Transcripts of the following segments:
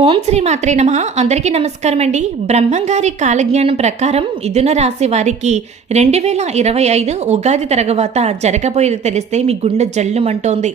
ఓం శ్రీ మాత్రే నమ. అందరికీ నమస్కారం అండి. బ్రహ్మంగారి కాలజ్ఞానం ప్రకారం మిథున రాశి వారికి రెండు వేల ఇరవై ఐదు ఉగాది తర్వాత జరగబోయేది తెలిస్తే మీ గుండె జల్లుమంటోంది.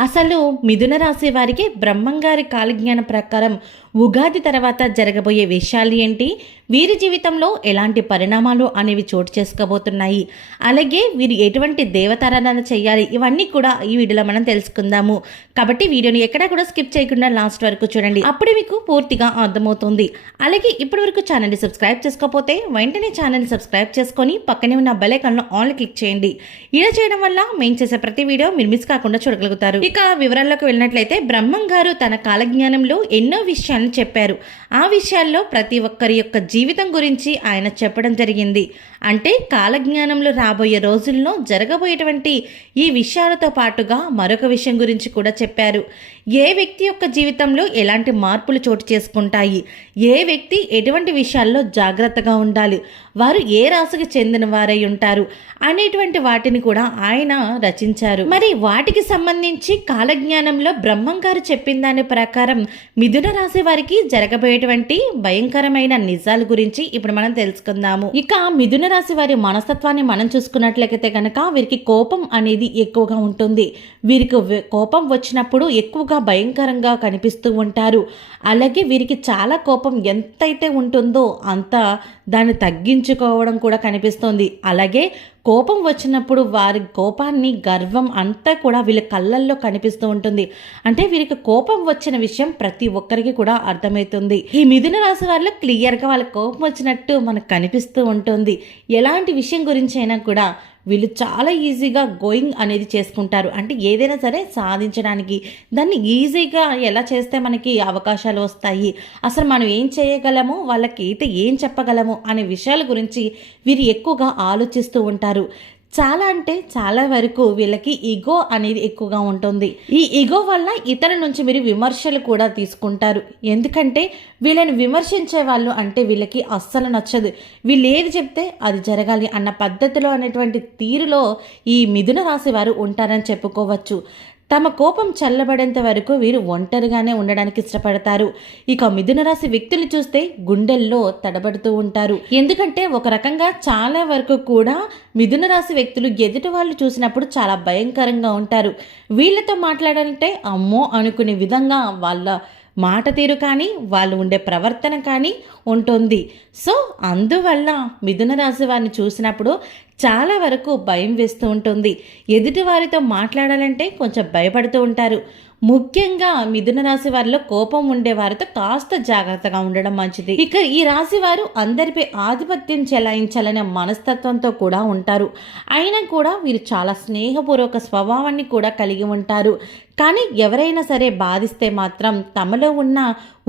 అసలు మిథున రాశి వారికి బ్రహ్మంగారి కాలజ్ఞానం ప్రకారం ఉగాది తర్వాత జరగబోయే విషయాలు ఏంటి? వీరి జీవితంలో ఎలాంటి పరిణామాలు అనేవి చోటు చేసుకోబోతున్నాయి? అలాగే వీరు ఎటువంటి దేవతారాధన చేయాలి? ఇవన్నీ కూడా ఈ వీడియోలో మనం తెలుసుకుందాము. కాబట్టి వీడియోని ఎక్కడా కూడా స్కిప్ చేయకుండా లాస్ట్ వరకు చూడండి. అప్పుడే మీకు పూర్తిగా అర్థమవుతుంది. అలాగే ఇప్పటి వరకు ఛానల్ని సబ్స్క్రైబ్ చేసుకోకపోతే వెంటనే ఛానల్ని సబ్స్క్రైబ్ చేసుకొని పక్కనే ఉన్న బెల్ ఆన్ క్లిక్ చేయండి. ఇలా చేయడం వల్ల మేము చేసే ప్రతి వీడియో మీరు మిస్ కాకుండా చూడగలుగుతారు. ఇక వివరాల్లోకి వెళ్ళినట్లయితే బ్రహ్మం గారు తన కాలజ్ఞానంలో ఎన్నో విషయాలు చెప్పారు. ఆ విషయాల్లో ప్రతి ఒక్కరి యొక్క జీవితం గురించి ఆయన చెప్పడం జరిగింది. అంటే కాలజ్ఞానంలో రాబోయే రోజుల్లో జరగబోయేటువంటి ఈ విషయాలతో పాటుగా మరొక విషయం గురించి కూడా చెప్పారు. ఏ వ్యక్తి యొక్క జీవితంలో ఎలాంటి మార్పులు చోటు చేసుకుంటాయి? ఏ వ్యక్తి ఎటువంటి విషయాల్లో జాగ్రత్తగా ఉండాలి? వారు ఏ రాశికి చెందిన వారై ఉంటారు? అనేటువంటి వాటిని కూడా ఆయన రచించారు. మరి వాటికి సంబంధించి కాలజ్ఞానంలో బ్రహ్మం గారు చెప్పిన దాని ప్రకారం మిథున రాశి వారికి జరగబోయేటువంటి భయంకరమైన నిజాల గురించి ఇప్పుడు మనం తెలుసుకుందాము. ఇక మిథున మీనరాశి వారి మనస్తత్వాన్ని మనం చూసుకున్నట్లయితే కనుక వీరికి కోపం అనేది ఎక్కువగా ఉంటుంది. వీరికి కోపం వచ్చినప్పుడు ఎక్కువగా భయంకరంగా కనిపిస్తూ ఉంటారు. అలాగే వీరికి చాలా కోపం ఎంతైతే ఉంటుందో అంత దాన్ని తగ్గించుకోవడం కూడా కనిపిస్తుంది. అలాగే కోపం వచ్చినప్పుడు వారి కోపాన్ని గర్వం అంతా కూడా వీళ్ళ కళ్ళల్లో కనిపిస్తూ ఉంటుంది. అంటే వీరికి కోపం వచ్చిన విషయం ప్రతి ఒక్కరికి కూడా అర్థమవుతుంది. ఈ మిథున రాశి వారిలో క్లియర్గా వాళ్ళ కోపం వచ్చినట్టు మనకు కనిపిస్తూ ఉంటుంది. ఎలాంటి విషయం గురించి అయినా కూడా వీళ్ళు చాలా ఈజీగా గోయింగ్ అనేది చేసుకుంటారు. అంటే ఏదైనా సరే సాధించడానికి దాన్ని ఈజీగా ఎలా చేస్తే మనకి అవకాశాలు వస్తాయి అసలు మనం ఏం చేయగలము వాళ్ళకి అయితే ఏం చెప్పగలము అనే విషయాల గురించి వీరు ఎక్కువగా ఆలోచిస్తూ ఉంటారు. చాలా అంటే చాలా వరకు వీళ్ళకి ఈగో అనేది ఎక్కువగా ఉంటుంది. ఈ ఈగో వల్ల ఇతరుల నుంచి మీరు విమర్శలు కూడా తీసుకుంటారు. ఎందుకంటే వీళ్ళని విమర్శించే వాళ్ళు అంటే వీళ్ళకి అస్సలు నచ్చదు. వీళ్ళు ఏది చెప్తే అది జరగాలి అన్న పద్ధతిలో అనేటువంటి తీరులో ఈ మిథున రాశి వారు ఉంటారని చెప్పుకోవచ్చు. తమ కోపం చల్లబడేంత వరకు వీరు ఒంటరిగానే ఉండడానికి ఇష్టపడతారు. ఇక మిథున రాశి వ్యక్తులు చూస్తే గుండెల్లో తడబడుతూ ఉంటారు. ఎందుకంటే ఒక రకంగా చాలా వరకు కూడా మిథున రాశి వ్యక్తులు ఎదుటి వాళ్ళు చూసినప్పుడు చాలా భయంకరంగా ఉంటారు. వీళ్ళతో మాట్లాడాలంటే అమ్మో అనుకునే విధంగా వాళ్ళ మాట తీరు కానీ వాళ్ళు ఉండే ప్రవర్తన కానీ ఉంటుంది. సో అందువల్ల మిథున రాశి వారిని చూసినప్పుడు చాలా వరకు భయం వేస్తూ ఉంటుంది. ఎదుటి వారితో మాట్లాడాలంటే కొంచెం భయపడుతూ ఉంటారు. ముఖ్యంగా మిథున రాశి వారిలో కోపం ఉండే వారితో కాస్త జాగ్రత్తగా ఉండడం మంచిది. ఇక ఈ రాశి వారు అందరిపై ఆధిపత్యం చెలాయించాలనే మనస్తత్వంతో కూడా ఉంటారు. అయినా కూడా వీరు చాలా స్నేహపూర్వక స్వభావాన్ని కూడా కలిగి ఉంటారు. కానీ ఎవరైనా సరే బాధిస్తే మాత్రం తమలో ఉన్న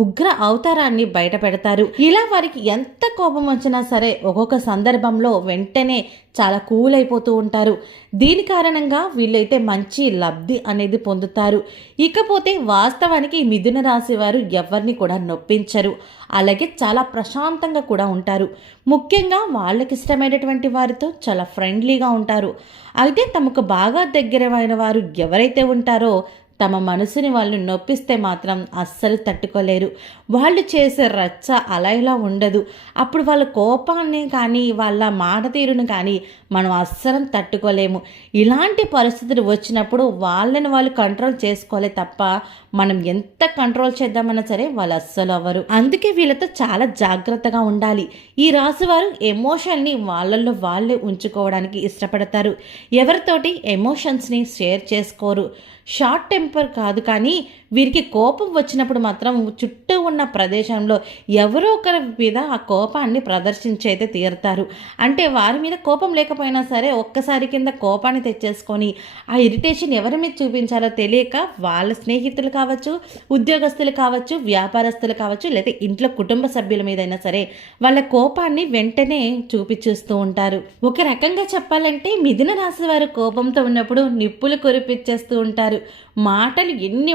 ఉగ్ర అవతారాన్ని బయట పెడతారు ఇలా వారికి ఎంత కోపం వచ్చినా సరే ఒక్కొక్క సందర్భంలో వెంటనే చాలా కూల్ అయిపోతూ ఉంటారు. దీని కారణంగా వీళ్ళైతే మంచి లబ్ధి అనేది పొందుతారు. ఇకపోతే వాస్తవానికి మిథున రాశి వారు ఎవరిని కూడా నొప్పించరు. అలాగే చాలా ప్రశాంతంగా కూడా ఉంటారు. ముఖ్యంగా వాళ్ళకి ఇష్టమైనటువంటి వారితో చాలా ఫ్రెండ్లీగా ఉంటారు. అయితే తమకు బాగా దగ్గరమైన వారు ఎవరైతే ఉంటారో తమ మనసుని వాళ్ళు నొప్పిస్తే మాత్రం అస్సలు తట్టుకోలేరు. వాళ్ళు చేసే రచ్చ అలా ఇలా ఉండదు. అప్పుడు వాళ్ళ కోపాన్ని కానీ వాళ్ళ మాట తీరును కానీ మనం అస్సలు తట్టుకోలేము. ఇలాంటి పరిస్థితులు వచ్చినప్పుడు వాళ్ళని వాళ్ళు కంట్రోల్ చేసుకోలే తప్ప మనం ఎంత కంట్రోల్ చేద్దామన్నా సరే వాళ్ళు అస్సలు అవ్వరు. అందుకే వీళ్ళతో చాలా జాగ్రత్తగా ఉండాలి. ఈ రాశి వారు ఎమోషన్ని వాళ్ళల్లో వాళ్ళే ఉంచుకోవడానికి ఇష్టపడతారు. ఎవరితోటి ఎమోషన్స్ని షేర్ చేసుకోరు. షార్ట్ టెంపర్ హెల్పర్ కాదు కానీ వీరికి కోపం వచ్చినప్పుడు మాత్రం చుట్టూ ఉన్న ప్రదేశంలో ఎవరో ఒకరి మీద ఆ కోపాన్ని ప్రదర్శించి అయితే తీరుతారు. అంటే వారి మీద కోపం లేకపోయినా సరే ఒక్కసారి కింద కోపాన్ని తెచ్చేసుకొని ఆ ఇరిటేషన్ ఎవరి మీద చూపించాలో తెలియక వాళ్ళ స్నేహితులు కావచ్చు ఉద్యోగస్తులు కావచ్చు వ్యాపారస్తులు కావచ్చు లేదా ఇంట్లో కుటుంబ సభ్యుల మీదైనా సరే వాళ్ళ కోపాన్ని వెంటనే చూపించేస్తూ ఉంటారు. ఒక రకంగా చెప్పాలంటే మిథున రాశి వారు కోపంతో ఉన్నప్పుడు నిప్పులు కురిపించేస్తూ ఉంటారు. మాటలు ఎన్ని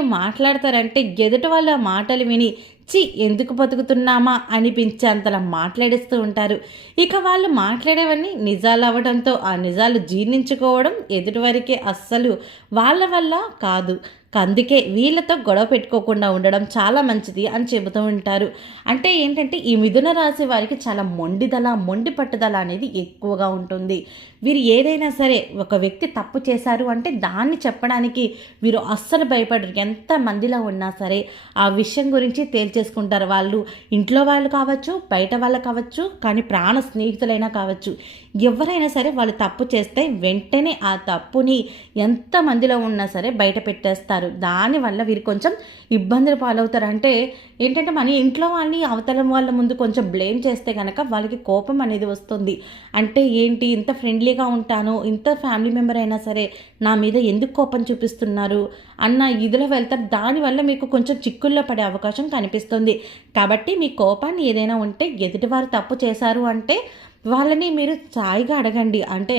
మాట్లాడతారంటే ఎదుటి వాళ్ళ మాటలు విని చి ఎందుకు బతుకుతున్నామా? అనిపించేంతలా మాట్లాడిస్తూ ఉంటారు. ఇక వాళ్ళు మాట్లాడేవన్నీ నిజాలు అవ్వడంతో ఆ నిజాలు జీర్ణించుకోవడం ఎదుటివారికి అస్సలు వాళ్ళ వల్ల కాదు. అందుకే వీళ్ళతో గొడవ పెట్టుకోకుండా ఉండడం చాలా మంచిది అని చెబుతూ ఉంటారు. అంటే ఏంటంటే ఈ మిథున రాశి వారికి చాలా మొండిదల మొండి పట్టుదల అనేది ఎక్కువగా ఉంటుంది. వీరు ఏదైనా సరే ఒక వ్యక్తి తప్పు చేశారు అంటే దాన్ని చెప్పడానికి వీరు అస్సలు భయపడరు. ఎంత మందిలో ఉన్నా సరే ఆ విషయం గురించి తేల్చేసుకుంటారు వాళ్ళు. ఇంట్లో వాళ్ళు కావచ్చు బయట వాళ్ళు కావచ్చు కానీ ప్రాణ స్నేహితులైనా కావచ్చు. ఎవరైనా సరే వాళ్ళు తప్పు చేస్తే వెంటనే ఆ తప్పుని ఎంత మందిలో ఉన్నా సరే బయట పెట్టేస్తారు. దానివల్ల వీరు కొంచెం ఇబ్బందులు పాలవుతారు. అంటే ఏంటంటే మన ఇంట్లో వాళ్ళని అవతల వాళ్ళ ముందు కొంచెం బ్లేమ్ చేస్తే కనుక వాళ్ళకి కోపం అనేది వస్తుంది. అంటే ఏంటి ఇంత ఫ్రెండ్లీగా ఉంటాను ఇంత ఫ్యామిలీ మెంబర్ అయినా సరే నా మీద ఎందుకు కోపం చూపిస్తున్నారు అన్న ఇదిలో వెళ్తారు. దానివల్ల మీకు కొంచెం చిక్కుల్లో పడే అవకాశం కనిపిస్తుంది. కాబట్టి మీ కోపాన్ని ఏదైనా ఉంటే ఎదుటివారు తప్పు చేశారు అంటే వాళ్ళని మీరు ఛాయిగా అడగండి. అంటే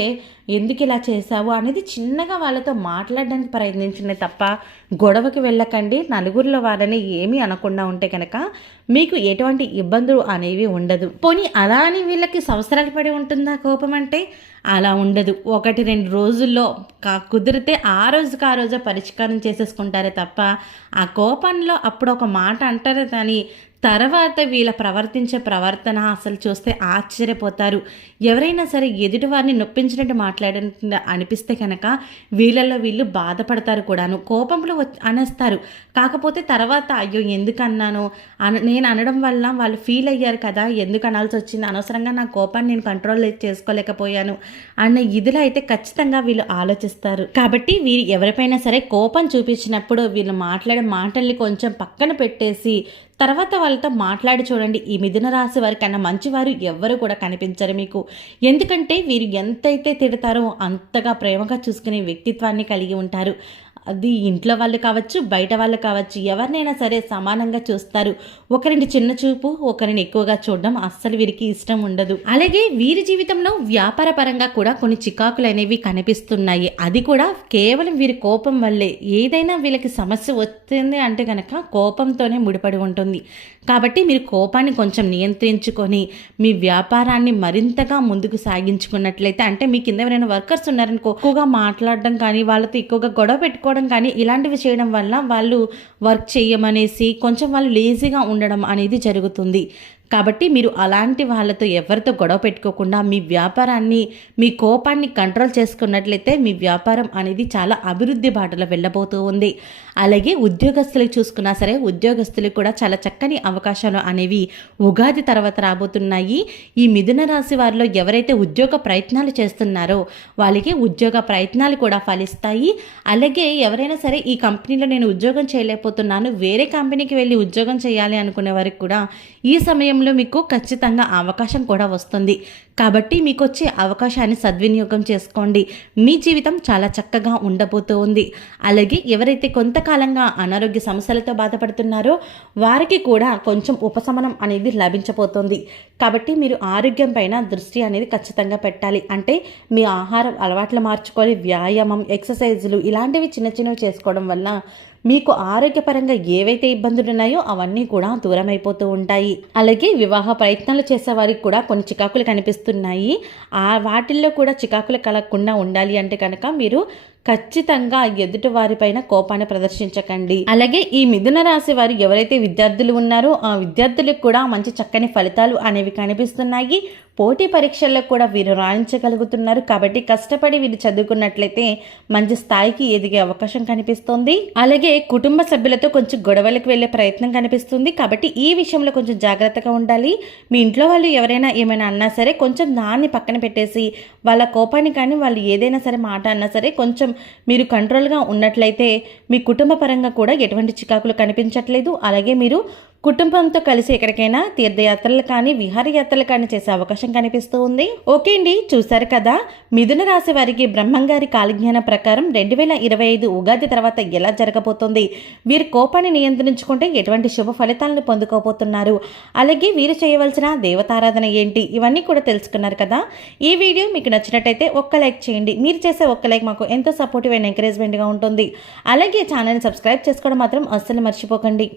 ఎందుకు ఇలా చేశావు అనేది చిన్నగా వాళ్ళతో మాట్లాడడానికి ప్రయత్నించింది తప్ప గొడవకి వెళ్ళకండి. నలుగురిలో వాళ్ళని ఏమీ అనకుండా ఉంటే కనుక మీకు ఎటువంటి ఇబ్బందులు అనేవి ఉండదు. పోనీ అలా అని వీళ్ళకి సంవత్సరాలు పడి ఉంటుందా కోపం అంటే? అలా ఉండదు. ఒకటి రెండు రోజుల్లో కా కుదిరితే ఆ రోజుకి ఆ రోజు పరిష్కారం చేసేసుకుంటారే తప్ప ఆ కోపంలో అప్పుడు ఒక మాట అంటారే కానీ తర్వాత వీళ్ళ ప్రవర్తించే ప్రవర్తన అసలు చూస్తే ఆశ్చర్యపోతారు. ఎవరైనా సరే ఎదుటి వారిని నొప్పించినట్టు మాట్లాడినట్టు అనిపిస్తే కనుక వీళ్ళల్లో వీళ్ళు బాధపడతారు కూడాను. కోపంలో అనేస్తారు. కాకపోతే తర్వాత అయ్యో ఎందుకు అన్నాను? అన నేను అనడం వల్ల వాళ్ళు ఫీల్ అయ్యారు కదా ఎందుకు అనాల్సి వచ్చింది? అనవసరంగా నా కోపాన్ని నేను కంట్రోల్ చేసుకోలేకపోయాను అన్న ఇదిలో అయితే ఖచ్చితంగా వీళ్ళు ఆలోచిస్తారు. కాబట్టి వీరు ఎవరిపైనా సరే కోపం చూపించినప్పుడు వీళ్ళు మాట్లాడే మాటల్ని కొంచెం పక్కన పెట్టేసి తర్వాత వాళ్ళతో మాట్లాడి చూడండి. ఈ మిథున రాశి వారి కన్నా మంచివారు ఎవ్వరు కూడా కనిపించరు మీకు. ఎందుకంటే వీరు ఎంతైతే తిడతారో అంతగా ప్రేమగా చూసుకునే వ్యక్తిత్వాన్ని కలిగి ఉంటారు. అది ఇంట్లో వాళ్ళు కావచ్చు బయట వాళ్ళు కావచ్చు ఎవరినైనా సరే సమానంగా చూస్తారు. ఒకరిని చిన్న చూపు ఒకరిని ఎక్కువగా చూడడం అస్సలు వీరికి ఇష్టం ఉండదు. అలాగే వీరి జీవితంలో వ్యాపార పరంగా కూడా కొన్ని చికాకులు అనేవి కనిపిస్తున్నాయి. అది కూడా కేవలం వీరి కోపం వల్లే. ఏదైనా వీళ్ళకి సమస్య వస్తుంది అంటే కనుక కోపంతోనే ముడిపడి ఉంటుంది. కాబట్టి మీరు కోపాన్ని కొంచెం నియంత్రించుకొని మీ వ్యాపారాన్ని మరింతగా ముందుకు సాగించుకున్నట్లయితే అంటే మీ కింద ఎవరైనా వర్కర్స్ ఉన్నారనుకో ఎక్కువగా మాట్లాడడం కానీ వాళ్ళతో ఎక్కువగా గొడవ పెట్టుకోవడం కానీ ఇలాంటివి చేయడం వల్ల వాళ్ళు వర్క్ చేయమనేసి కొంచెం వాళ్ళు లేజీగా ఉండడం అనేది జరుగుతుంది. కాబట్టి మీరు అలాంటి వాళ్ళతో ఎవరితో గొడవ పెట్టుకోకుండా మీ వ్యాపారాన్ని మీ కోపాన్ని కంట్రోల్ చేసుకున్నట్లయితే మీ వ్యాపారం అనేది చాలా అభివృద్ధి బాటలో వెళ్ళబోతూ ఉంది. అలాగే ఉద్యోగస్తులకు చూసుకున్నా సరే ఉద్యోగస్తులకు కూడా చాలా చక్కని అవకాశాలు అనేవి ఉగాది తర్వాత రాబోతున్నాయి. ఈ మిథున రాశి వారిలో ఎవరైతే ఉద్యోగ ప్రయత్నాలు చేస్తున్నారో వాళ్ళకి ఉద్యోగ ప్రయత్నాలు కూడా ఫలిస్తాయి. అలాగే ఎవరైనా సరే ఈ కంపెనీలో నేను ఉద్యోగం చేయలేకపోతున్నాను వేరే కంపెనీకి వెళ్ళి ఉద్యోగం చేయాలి అనుకునే వారికి కూడా ఈ సమయం సమయంలో మీకు ఖచ్చితంగా అవకాశం కూడా వస్తుంది. కాబట్టి మీకు వచ్చే అవకాశాన్ని సద్వినియోగం చేసుకోండి. మీ జీవితం చాలా చక్కగా ఉండబోతూ ఉంది అలాగే ఎవరైతే కొంతకాలంగా అనారోగ్య సమస్యలతో బాధపడుతున్నారో వారికి కూడా కొంచెం ఉపశమనం అనేది లభించబోతుంది. కాబట్టి మీరు ఆరోగ్యం పైన దృష్టి అనేది ఖచ్చితంగా పెట్టాలి. అంటే మీ ఆహారం అలవాట్లు మార్చుకొని వ్యాయామం ఎక్సర్సైజులు ఇలాంటివి చిన్న చిన్నవి చేసుకోవడం వల్ల మీకు ఆరోగ్యపరంగా ఏవైతే ఇబ్బందులు ఉన్నాయో అవన్నీ కూడా దూరమైపోతూ ఉంటాయి. అలాగే వివాహ ప్రయత్నాలు చేసే వారికి కూడా కొన్ని చికాకులు కనిపిస్తున్నాయి. ఆ వాటిల్లో కూడా చికాకులు కలగకుండా ఉండాలి అంటే కనుక మీరు ఖచ్చితంగా ఎదుటి వారిపైన కోపాన్ని ప్రదర్శించకండి. అలాగే ఈ మిథున రాశి వారు ఎవరైతే విద్యార్థులు ఉన్నారో ఆ విద్యార్థులకు కూడా మంచి చక్కని ఫలితాలు అనేవి కనిపిస్తున్నాయి. పోటీ పరీక్షల్లో కూడా వీరు రాణించగలుగుతున్నారు. కాబట్టి కష్టపడి వీరు చదువుకున్నట్లయితే మంచి స్థాయికి ఎదిగే అవకాశం కనిపిస్తుంది. అలాగే కుటుంబ సభ్యులతో కొంచెం గొడవలకు వెళ్ళే ప్రయత్నం కనిపిస్తుంది. కాబట్టి ఈ విషయంలో కొంచెం జాగ్రత్తగా ఉండాలి. మీ ఇంట్లో వాళ్ళు ఎవరైనా ఏమైనా అన్నా సరే కొంచెం దాన్ని పక్కన పెట్టేసి వాళ్ళ కోపాన్ని కానీ వాళ్ళు ఏదైనా సరే మాట అన్నా సరే కొంచెం కొంచెం మీరు కంట్రోల్గా ఉన్నట్లయితే మీ కుటుంబ పరంగా కూడా ఎటువంటి చికాకులు కనిపించట్లేదు. అలాగే మీరు కుటుంబంతో కలిసి ఎక్కడికైనా తీర్థయాత్రలు కానీ విహారయాత్రలు కానీ చేసే అవకాశం కనిపిస్తూ ఉంది. ఓకే అండి చూశారు కదా? మిథున రాశి వారికి బ్రహ్మంగారి కాలజ్ఞాన ప్రకారం రెండు వేల ఇరవై ఐదు ఉగాది తర్వాత ఎలా జరగబోతుంది? వీరి కోపాన్ని నియంత్రించుకుంటే ఎటువంటి శుభ ఫలితాలను పొందుకోబోతున్నారు? అలాగే వీరు చేయవలసిన దేవతారాధన ఏంటి? ఇవన్నీ కూడా తెలుసుకున్నారు కదా? ఈ వీడియో మీకు నచ్చినట్టయితే ఒక్క లైక్ చేయండి. మీరు చేసే ఒక్క లైక్ మాకు ఎంతో సపోర్టివ్ అండ్ ఎంకరేజ్మెంట్గా ఉంటుంది. అలాగే ఛానల్ని సబ్స్క్రైబ్ చేసుకోవడం మాత్రం అస్సలు మర్చిపోకండి.